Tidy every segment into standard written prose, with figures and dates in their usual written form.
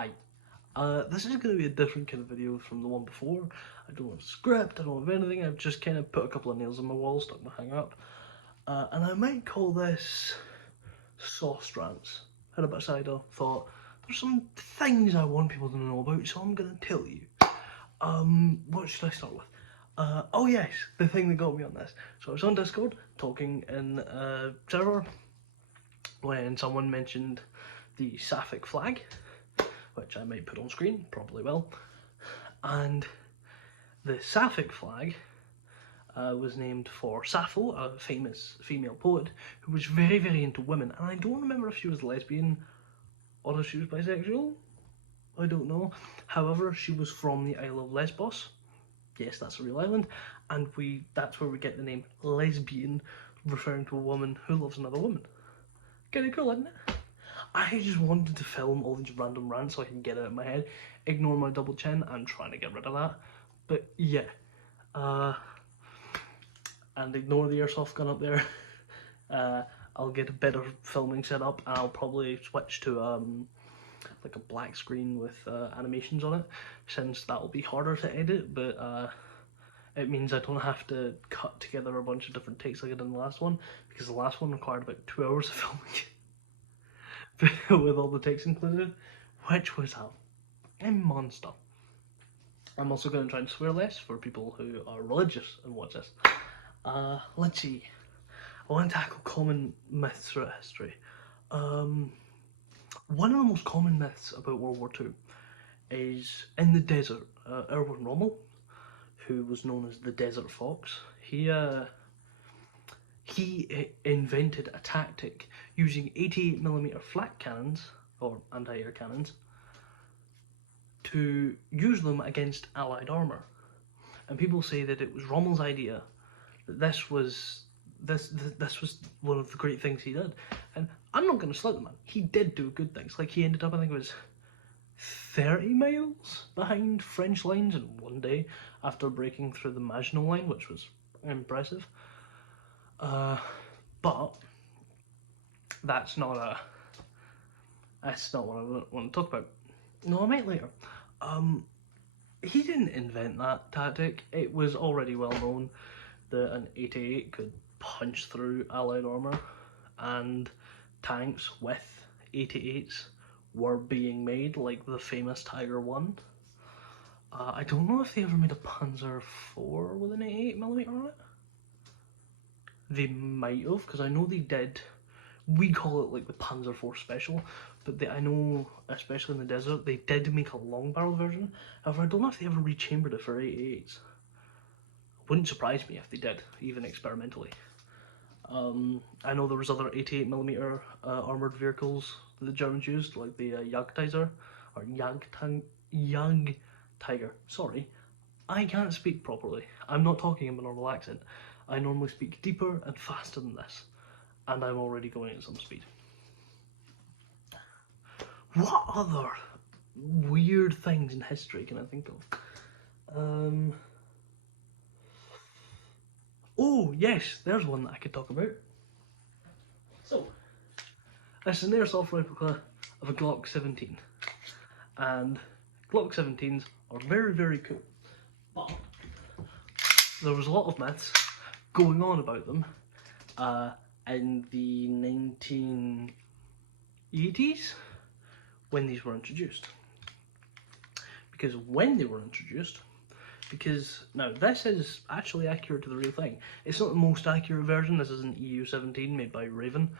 Hi. This is going to be a different kind of video from the one before. I don't have a script, I don't have anything, I've just kind of put a couple of nails on my wall, stuck my hang up. And I might call this sauce rants. Had a bit of cider, thought there's some things I want people to know about, so I'm going to tell you. What should I start with? Oh yes, the thing that got me on this. So I was on Discord talking in a server when someone mentioned the Sapphic flag, which I might put on screen, probably will. And the Sapphic flag was named for Sappho, a famous female poet who was very, very into women. And I don't remember if she was lesbian or if she was bisexual. I don't know. However, she was from the Isle of Lesbos. Yes, that's a real island. And that's where we get the name lesbian, referring to a woman who loves another woman. Kinda cool, isn't it? I just wanted to film all these random rants so I can get it out of my head. Ignore my double chin, I'm trying to get rid of that. But yeah. And ignore the airsoft gun up there. I'll get a better filming setup and I'll probably switch to like a black screen with animations on it, since that will be harder to edit, but it means I don't have to cut together a bunch of different takes like I did in the last one, because the last one required about 2 hours of filming with all the takes included, which was a monster. I'm also going to try and swear less for people who are religious and watch this. Let's see. I want to tackle common myths throughout history. One of the most common myths about World War II is in the desert. Erwin Rommel, who was known as the Desert Fox, he invented a tactic using 88mm flak cannons, or anti-air cannons, to use them against Allied armour. And people say that it was Rommel's idea, that this was one of the great things he did. And I'm not going to slight the man. He did do good things. Like, he ended up, I think it was 30 miles behind French lines in one day after breaking through the Maginot Line, which was impressive. But that's not what I want to talk about. No, I might later. He didn't invent that tactic. It was already well known that an 88 could punch through Allied armour, and tanks with 88s were being made, like the famous Tiger 1. I don't know if they ever made a Panzer 4 with an 88mm on it. They might have, because I know they did. We call it like the Panzer 4 Special, but I know, especially in the desert, they did make a long barrel version. However, I don't know if they ever rechambered it for 88s. Wouldn't surprise me if they did, even experimentally. I know there was other 88mm armoured vehicles that the Germans used, like the Jagdtiger, or Jagdtiger. Sorry, I can't speak properly. I'm not talking in my normal accent. I normally speak deeper and faster than this, and I'm already going at some speed. What other weird things in history can I think of? Oh yes, there's one that I could talk about. So, this is an airsoft replica of a Glock 17, and Glock 17s are very, very cool, but there was a lot of myths going on about them in the 1980s when these were introduced. Because when they were introduced, now this is actually accurate to the real thing. It's not the most accurate version. This is an EU-17 made by Raven.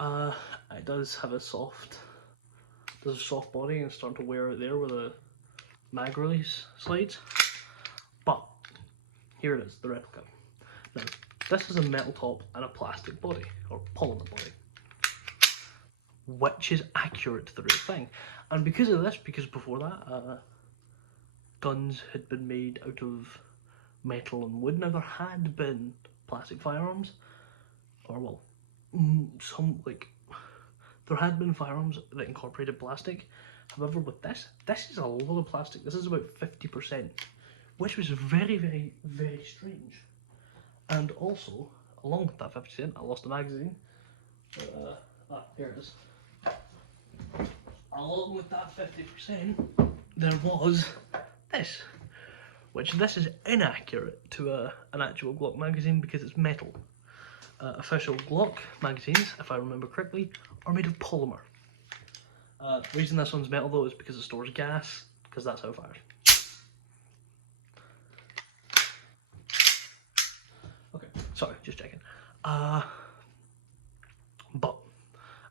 It does have a soft body, and it's starting to wear it there where the mag release slides. But here it is, the replica. Now, this is a metal top and a plastic body, or polymer body, which is accurate to the real thing. And because of this, because before that, guns had been made out of metal and wood. Now, there had been plastic firearms, or well, there had been firearms that incorporated plastic. However, with this is a lot of plastic. This is about 50%, which was very, very, very strange. And also, along with that 50%, I lost a magazine. Here it is. along with that 50%, there was this, which this is inaccurate to an actual Glock magazine because it's metal. Official Glock magazines, if I remember correctly, are made of polymer. The reason this one's metal though is because it stores gas, because that's how it fires. Okay, sorry, just checking. But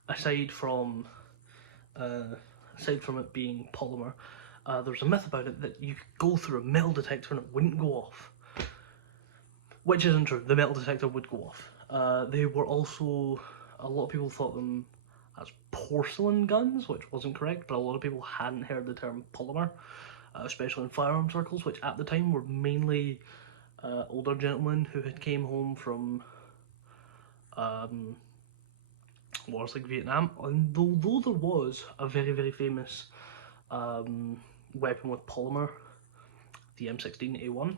aside from it being polymer, there's a myth about it that you could go through a metal detector and it wouldn't go off. Which isn't true, the metal detector would go off. They were also, a lot of people thought them as porcelain guns, which wasn't correct, but a lot of people hadn't heard the term polymer, especially in firearm circles, which at the time were mainly older gentlemen who had came home from wars like Vietnam. And though there was a very, very famous weapon with polymer, the M16A1,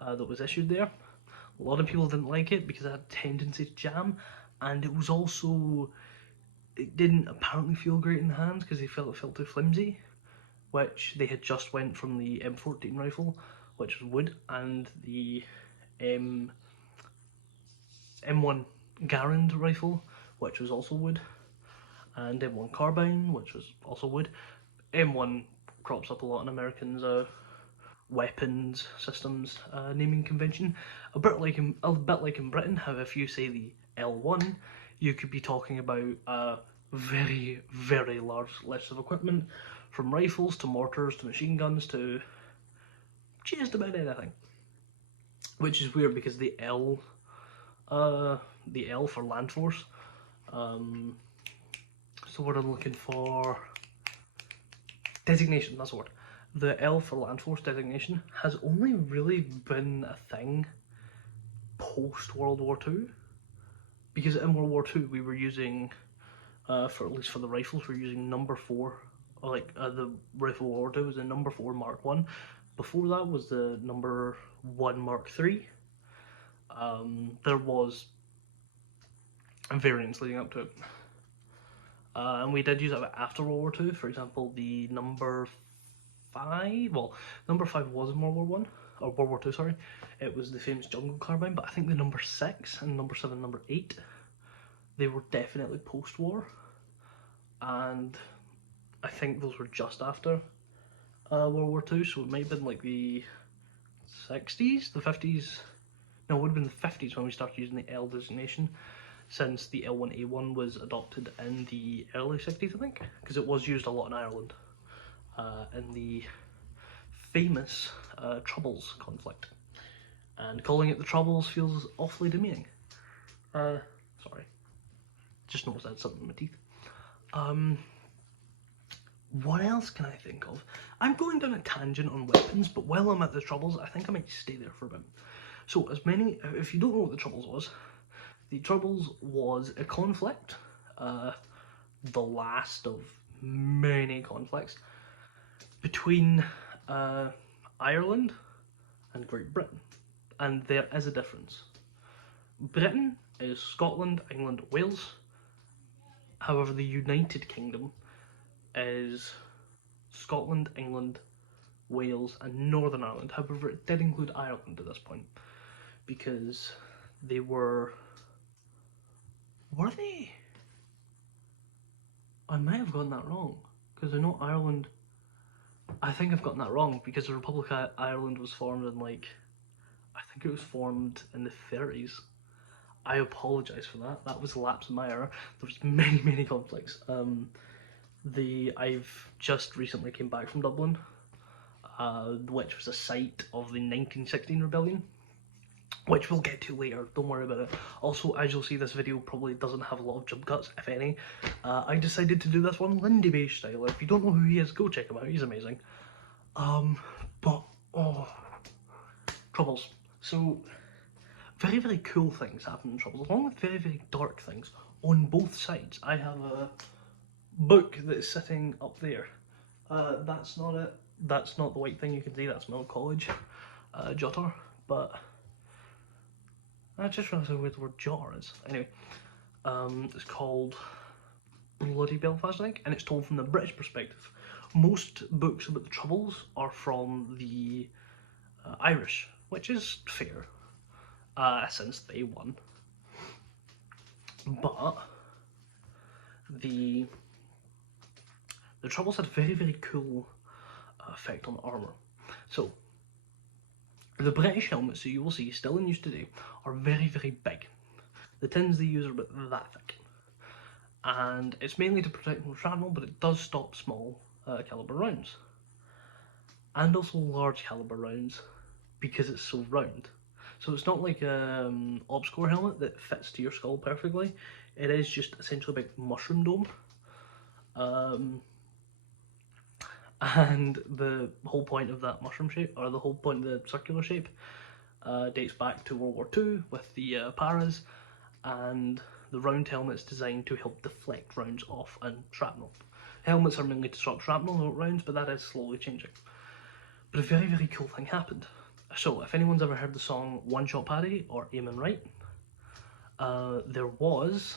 that was issued there, a lot of people didn't like it because it had a tendency to jam, and it was also, it didn't apparently feel great in the hands because they felt it felt too flimsy, which they had just went from the M14 rifle, which was wood, and the M1 Garand rifle, which was also wood, and M1 carbine, which was also wood. M1 crops up a lot in Americans' weapons systems naming convention, a bit like in Britain, how if you say the L1, you could be talking about a very, very large list of equipment, from rifles to mortars to machine guns to just about anything. Which is weird because the L for land force, so what I'm looking for, designation, that's the word. The L for land force designation has only really been a thing post World War II, because in World War II we were using, for at least for the rifles, we were using number 4, or like the rifle World War II was a number 4 Mark 1. Before that was the number 1 Mark 3. There was variants leading up to it. And we did use it after World War II. For example, the number 5, well, number 5 was in World War 1, or World War 2, sorry. It was the famous jungle carbine, but I think the number 6 and number 7 and number 8, they were definitely post-war. And I think those were just after World War II, so it might have been like the 60s, the 50s. No, it would have been the 50s when we started using the L designation, since the L1A1 was adopted in the early 60s, I think, because it was used a lot in Ireland in the famous Troubles conflict. And calling it the Troubles feels awfully demeaning. Sorry. Just noticed I had something in my teeth. What else can I think of? I'm going down a tangent on weapons, but while I'm at the Troubles, I think I might stay there for a bit. So, if you don't know what the Troubles was, the Troubles was a conflict, the last of many conflicts, between Ireland and Great Britain. And there is a difference. Britain is Scotland, England, Wales. However, the United Kingdom is Scotland, England, Wales, and Northern Ireland. However, it did include Ireland at this point, because they were they? I might have gotten that wrong, because I know Ireland, I think I've gotten that wrong, because the Republic of Ireland was formed in, like, I think it was formed in the 30s. I apologise for that. That was a lapse in my error. There was many, many conflicts. I've just recently came back from Dublin, which was a site of the 1916 rebellion, which we'll get to later, don't worry about it. Also, as you'll see, this video probably doesn't have a lot of jump cuts, if any. I decided to do this one Lindy Beige style. If you don't know who he is, go check him out, he's amazing. Troubles. So, very, very cool things happen in Troubles, along with very, very dark things on both sides. I have a book that is sitting up there. That's not it. That's not the white thing you can see, that's my old college jotter, but I just realised how weird the word jar is. Anyway, it's called bloody Belfast, I think, and it's told from the British perspective. Most books about the Troubles are from the Irish, which is fair, since they won. But the Troubles had a very, very cool effect on armour. So, the British helmets that you will see still in use today are very, very big. The tins they use are about that thick. And it's mainly to protect from shrapnel, but it does stop small caliber rounds. And also large caliber rounds, because it's so round. So it's not like an obscure helmet that fits to your skull perfectly. It is just essentially a big mushroom dome. And the whole point of that mushroom shape, or the whole point of the circular shape, dates back to World War II with the paras, and the round helmet's designed to help deflect rounds off and shrapnel. Helmets are mainly to stop shrapnel, not rounds, but that is slowly changing. But a very, very cool thing happened. So, if anyone's ever heard the song One Shot Paddy or Aim and Right, there was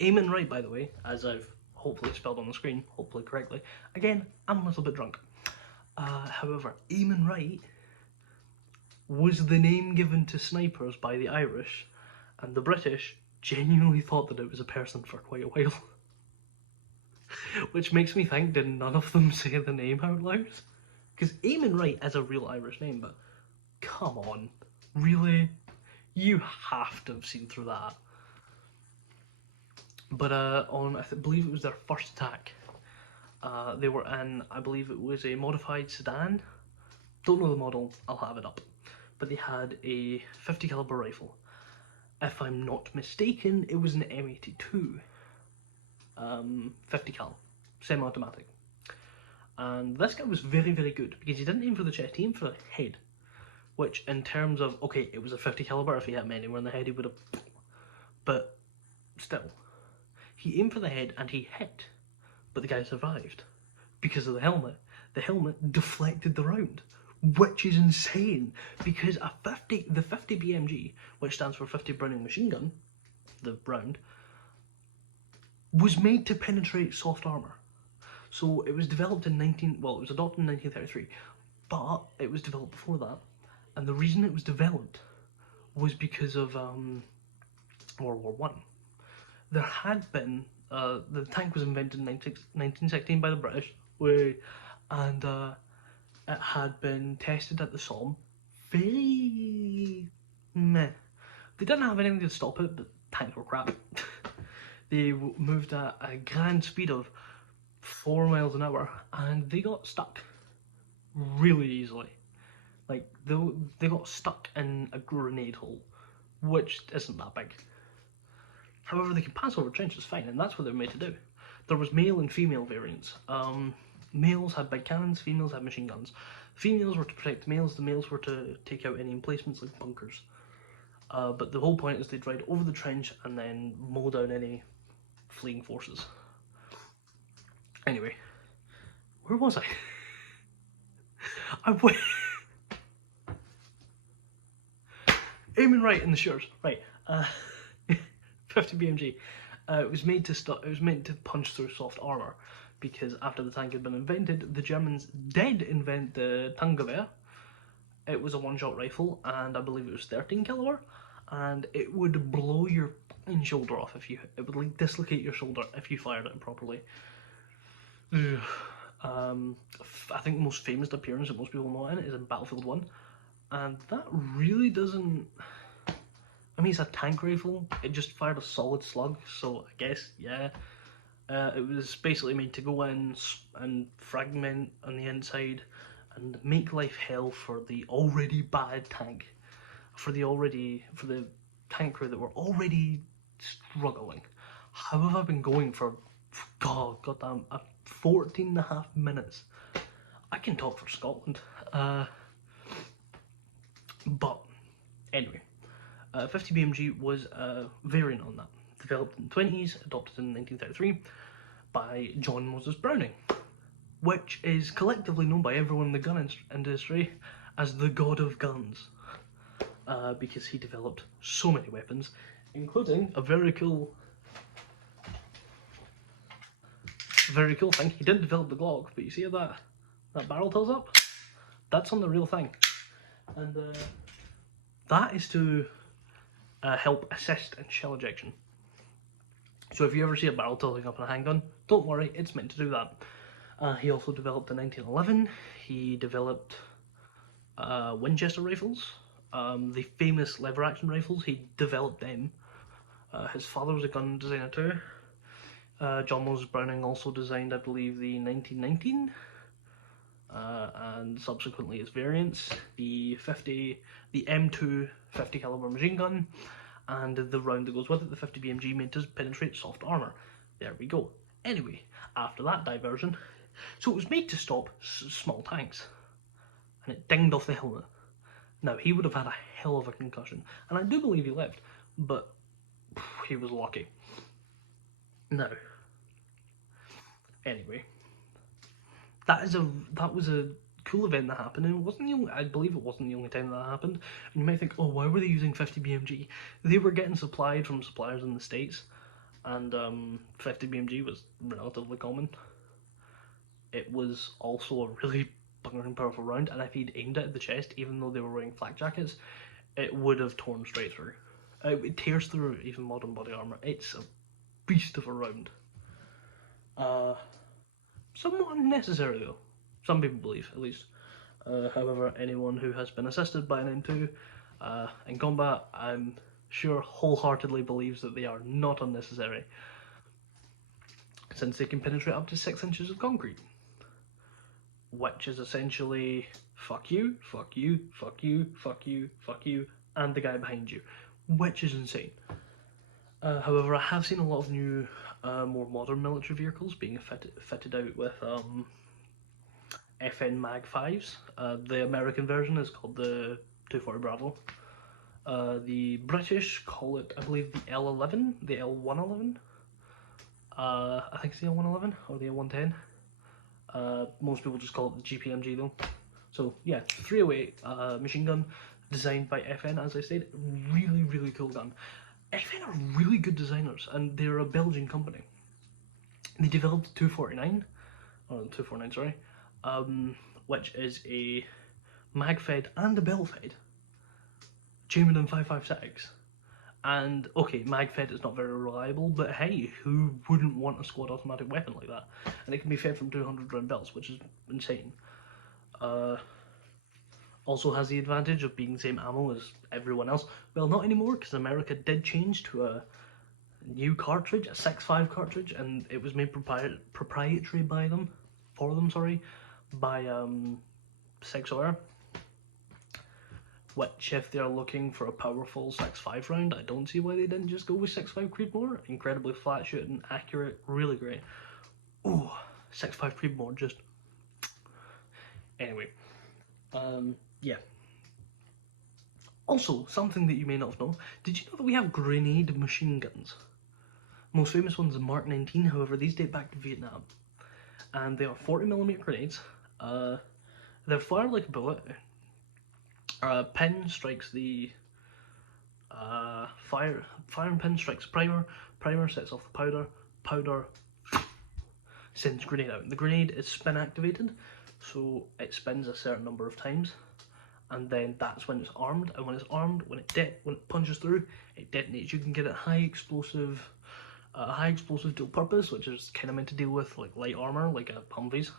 Aim and Right, by the way, as I've hopefully spelled on the screen, hopefully correctly. Again, I'm a little bit drunk. However, Aim and Right was the name given to snipers by the Irish, and the British genuinely thought that it was a person for quite a while. Which makes me think, did none of them say the name out loud? Because Aim and Right is a real Irish name, but come on, really? You have to have seen through that. But on, I believe it was their first attack, they were in, I believe it was a modified sedan. Don't know the model, I'll have it up. But they had a 50 caliber rifle. If I'm not mistaken, it was an M82, 50 cal, semi-automatic. And this guy was very, very good, because he didn't aim for the chest, he aimed for the head. Which, in terms of, okay, it was a 50 caliber, if he hit him anywhere in the head, he would have... But, still. He aimed for the head, and he hit. But the guy survived. Because of the helmet. The helmet deflected the round. Which is insane, because the 50 BMG, which stands for 50 Browning Machine Gun, the round, was made to penetrate soft armour. So it was developed in it was adopted in 1933, but it was developed before that, and the reason it was developed was because of World War One. There had been, the tank was invented in 1916 by the British, and it had been tested at the Somme. Very meh. They didn't have anything to stop it, but tanks were crap. They moved at a grand speed of 4 miles an hour, and they got stuck really easily. Like, they got stuck in a grenade hole, which isn't that big. However, they can pass over trenches fine, and that's what they're made to do. There was male and female variants. Males had big cannons, females had machine guns. Females were to protect males, the males were to take out any emplacements like bunkers. But the whole point is they'd ride over the trench and then mow down any fleeing forces. Anyway, where was I? Aiming right in the shirt, right. 50 BMG. It was meant to punch through soft armour, because after the tank had been invented, the Germans did invent the Tangewehr. It was a one-shot rifle, and I believe it was 13 caliber, and it would blow your shoulder off it would like dislocate your shoulder if you fired it properly. I think the most famous appearance that most people know in it is in Battlefield 1, and that really doesn't... I mean, it's a tank rifle, it just fired a solid slug, so I guess, yeah. It was basically made to go in and fragment on the inside and make life hell for the already bad tank, for the tank crew that were already struggling. How have I been going for, goddamn, 14.5 minutes? I can talk for Scotland. But anyway, 50 BMG was a variant on that, developed in the 20s, adopted in 1933 by John Moses Browning, which is collectively known by everyone in the gun industry as the God of Guns, because he developed so many weapons, including a very cool Very cool thing. He didn't develop the Glock, but you see how that barrel tilts up? That's on the real thing. And that is to help assist in shell ejection. So if you ever see a barrel tilting up in a handgun, don't worry, it's meant to do that. He also developed in 1911, he developed Winchester rifles, the famous lever action rifles, he developed them. His father was a gun designer too. John Moses Browning also designed, I believe, the 1919 and subsequently its variants, the M2 50 caliber machine gun, and the round that goes with it, the 50 BMG, made to penetrate soft armour. There we go. Anyway, after that diversion, so it was made to stop small tanks, and it dinged off the helmet. Now, he would have had a hell of a concussion, and I do believe he lived, but he was lucky. Now, anyway, that was a cool event that happened, and it wasn't the only, I believe it wasn't the only time that happened. And you might think, oh, why were they using 50 BMG? They were getting supplied from suppliers in the States, and 50 BMG was relatively common. It was also a really bungering powerful round, and if he'd aimed it at the chest, even though they were wearing flak jackets, it would have torn straight through. It tears through even modern body armour. It's a beast of a round. Somewhat unnecessary though, some people believe, at least. However, anyone who has been assisted by an M2 in combat, I'm sure wholeheartedly believes that they are not unnecessary, since they can penetrate up to 6 inches of concrete, which is essentially fuck you, fuck you, fuck you, fuck you, fuck you, and the guy behind you, which is insane. However, I have seen a lot of new, more modern military vehicles being fitted out with FN Mag 5s. The American version is called the 240 Bravo. The British call it, I believe, the L11, the L111. I think it's the L111 or the L110. Most people just call it the GPMG though. So yeah, 308 machine gun designed by FN, as I said, really, really cool gun. FN are really good designers, and they're a Belgian company. They developed the 249, which is a mag-fed and a bell-fed chambered in 5.56. And okay, mag-fed is not very reliable, but hey, who wouldn't want a squad automatic weapon like that? And it can be fed from 200 round belts, which is insane. Also has the advantage of being the same ammo as everyone else. Well, not anymore, because America did change to a new cartridge, a 6.5 cartridge, and it was made proprietary by them, by 6R. Which, if they're looking for a powerful 6.5 round, I don't see why they didn't just go with 6.5 Creedmoor. Incredibly flat shooting, accurate, really great. Oh, 6.5 Creedmoor, just... Anyway, yeah. Also, something that you may not have known, did you know that we have grenade machine guns? Most famous one's the Mark 19, however these date back to Vietnam. And they are 40mm grenades. They're fired like a bullet. Pin strikes the fire and pin strikes primer sets off the powder sends grenade out. The grenade is spin activated, so it spins a certain number of times, and then that's when it's armed, and when it's armed, when it punches through, it detonates. You can get it high explosive dual purpose, which is kind of meant to deal with like light armor, like a Humvees.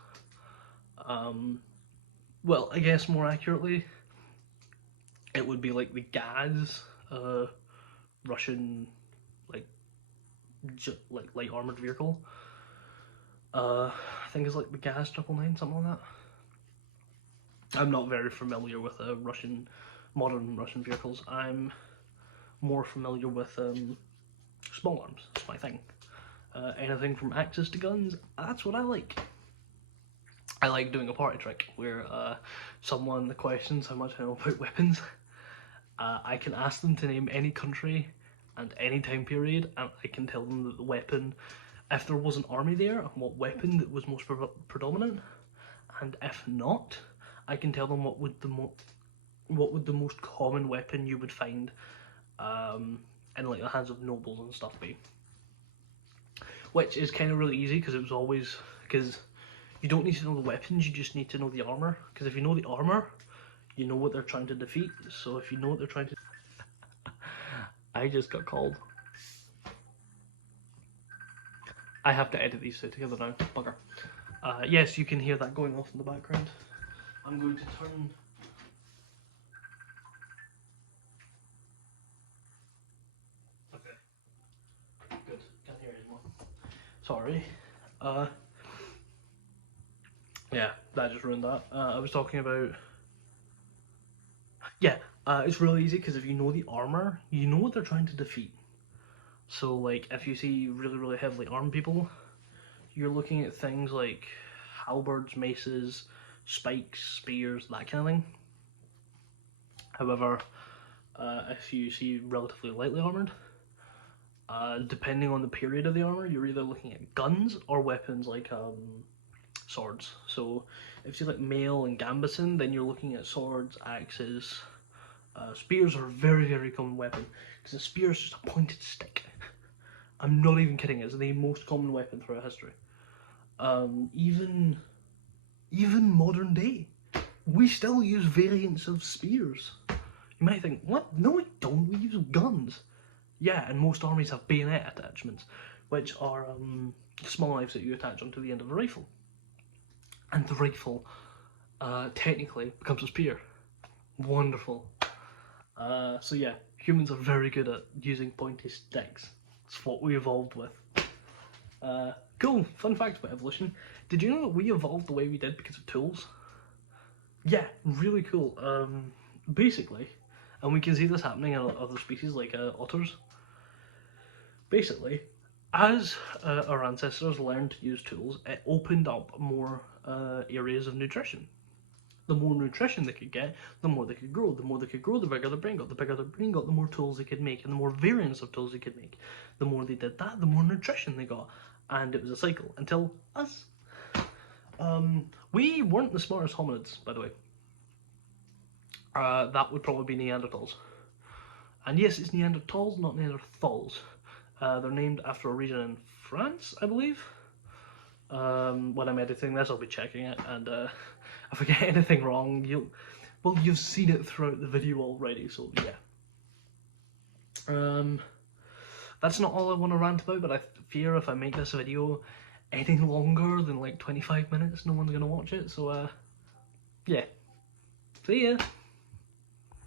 Well, I guess more accurately, it would be like the Gaz Russian like light armored vehicle. I think it's like the Gaz 999, something like that. I'm not very familiar with modern Russian vehicles. I'm more familiar with small arms. That's my thing. Anything from axes to guns, that's what I like. I like doing a party trick where someone questions how much I know about weapons. I can ask them to name any country and any time period, and I can tell them that the weapon, if there was an army there, what weapon that was most predominant, and if not, I can tell them what would the most common weapon you would find in like the hands of nobles and stuff be. which is kind of really easy because you don't need to know the weapons, you just need to know the armor. Because if you know the armor, you know what they're trying to defeat. So if you know what they're trying to... I just got called. I have to edit these two together now, bugger. Yes, you can hear that going off in the background. I'm going to turn... Okay. Good, can't hear anymore. Sorry. Yeah, that just ruined that. I was talking about... Yeah, it's really easy because if you know the armor, you know what they're trying to defeat. So, like, if you see really, really heavily armed people, you're looking at things like halberds, maces, spikes, spears, that kind of thing. However, if you see relatively lightly armoured, depending on the period of the armour, you're either looking at guns or weapons like swords. So if you like mail and gambeson, then you're looking at swords, axes. Spears are a very, very common weapon because a spear is just a pointed stick. I'm not even kidding, it's the most common weapon throughout history. Even modern day, we still use variants of spears. You might think, what? No, we don't, we use guns. Yeah, and most armies have bayonet attachments, which are small knives that you attach onto the end of a rifle. And the rifle, technically, becomes a spear. Wonderful. So yeah, humans are very good at using pointy sticks. It's what we evolved with. Cool, fun fact about evolution. Did you know that we evolved the way we did because of tools? Yeah, really cool. Basically, and we can see this happening in other species like otters. Basically, as our ancestors learned to use tools, it opened up more areas of nutrition. The more nutrition they could get, the more they could grow. The more they could grow, the bigger their brain got. The bigger their brain got, the more tools they could make, and the more variants of tools they could make. The more they did that, the more nutrition they got. And it was a cycle until us. We weren't the smartest hominids, by the way. That would probably be Neanderthals. And yes, it's Neanderthals, not Neanderthals. They're named after a region in France, I believe. When I'm editing this, I'll be checking it, and if I get anything wrong, you've seen it throughout the video already, so yeah. That's not all I want to rant about, but I fear if I make this video any longer than like 25 minutes, no one's gonna watch it, so yeah. See ya!